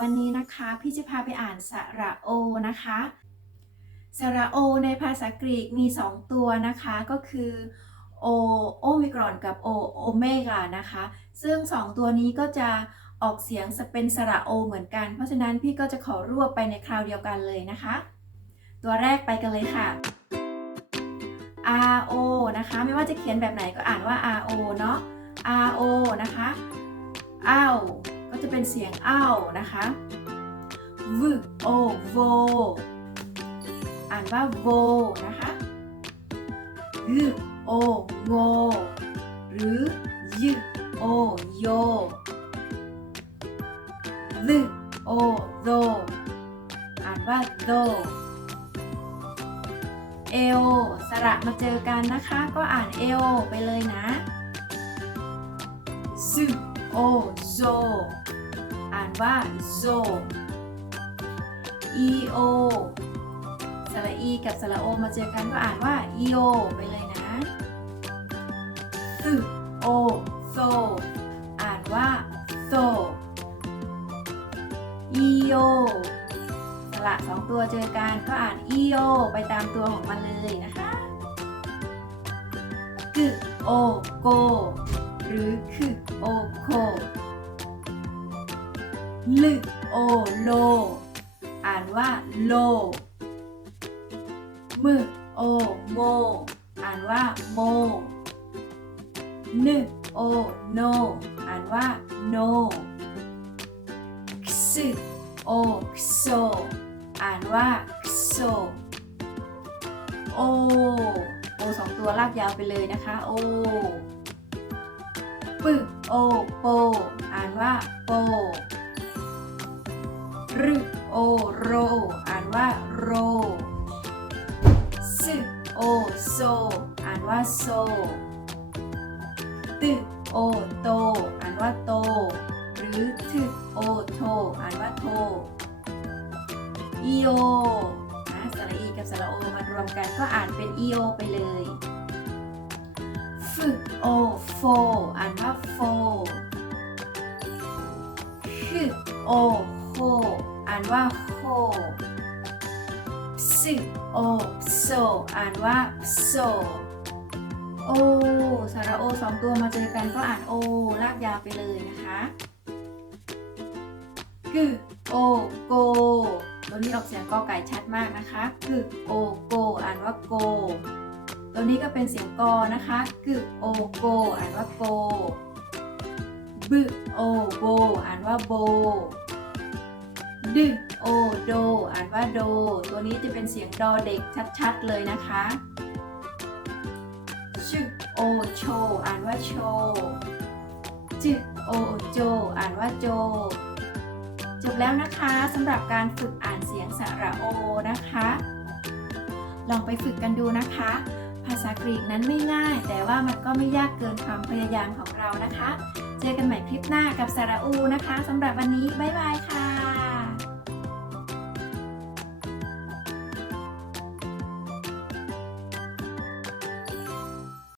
วันนี้นะคะ พี่จะพาไปอ่านสระโอนะคะสระโอ ในภาษากรีกมี 2 ตัวนะคะ ก็คือโอโอมิกรอนกับโอโอเมกานะคะ ซึ่ง 2 ตัวนี้ก็จะออกเสียงเป็นสระโอเหมือนกัน เพราะฉะนั้นพี่ก็จะขอรวบไปในคราวเดียวกันเลยนะคะ ตัวแรกไปกันเลยค่ะ R O นะคะ ไม่ว่าจะเขียนแบบไหนก็อ่านว่า R O เนาะ R O นะคะอ้าว ก็จะเป็นเสียงอ้าวนะคะ V O vo อ่านว่า vo นะคะ Y O ngo หรือ Y O yo L O tho อ่านว่า tho เอโอสระมาเจอกันนะคะ ก็อ่านเอโอไปเลยนะ z o zo อ่านว่า zo e o สระ e กับสระ o มาเจอกันก็อ่านว่า e o ไปเลยนะ t o so อ่านว่า so e o สระสองตัวเจอกันก็อ่าน e o ไปตามตัวของมันเลยนะคะก o go หรือคือ o ko ล o lo อ่านว่า lo ม o mo อ่านว่า mo น o no อ่านว่า no ค o xo อ่านว่า xo โอโอสองตัวลากยาวไปเลยนะคะ โอปึโอโป อ่านว่าโป รึโอโร อ่านว่าโรซึโอโซ อ่านว่าโซตึโอโต อ่านว่าโต หรือทึโอโท อ่านว่าโทอีโอนะสระอีกับสระโอมารวมกันก็อ่านเป็นอีโอไปเลยฟโอโฟ อ่านว่าโฟฮึโอโคอ่านว่าโคซึโอโซอ่านว่าโซโอสระโอสองตัวมาเจอกันก็อ่านโอลากยาวไปเลยนะคะกึโอโกตัวนี้ออกเสียงกอไก่ชัดมากนะคะกึโอโกอ่านว่าโก ตัวนี้ก็เป็นเสียงกอนะคะกึโอโกอ่านว่าโกบึโอโบอ่านว่าโบ ดึโอโด อ่านว่าโด ตัวนี้จะเป็นเสียงดอเด็กชัดๆเลยนะคะชึโอโช อ่านว่าโชจึโอโจ อ่านว่าโจ จบแล้วนะคะสำหรับการฝึกอ่านเสียงสระโอนะคะ ลองไปฝึกกันดูนะคะ ภาษากรีกนั้นไม่ง่าย แต่ว่ามันก็ไม่ยากเกินความพยายามของเรานะคะ เจอกันใหม่คลิปหน้ากับสระอูนะคะสำหรับวันนี้ บ๊ายบายค่ะ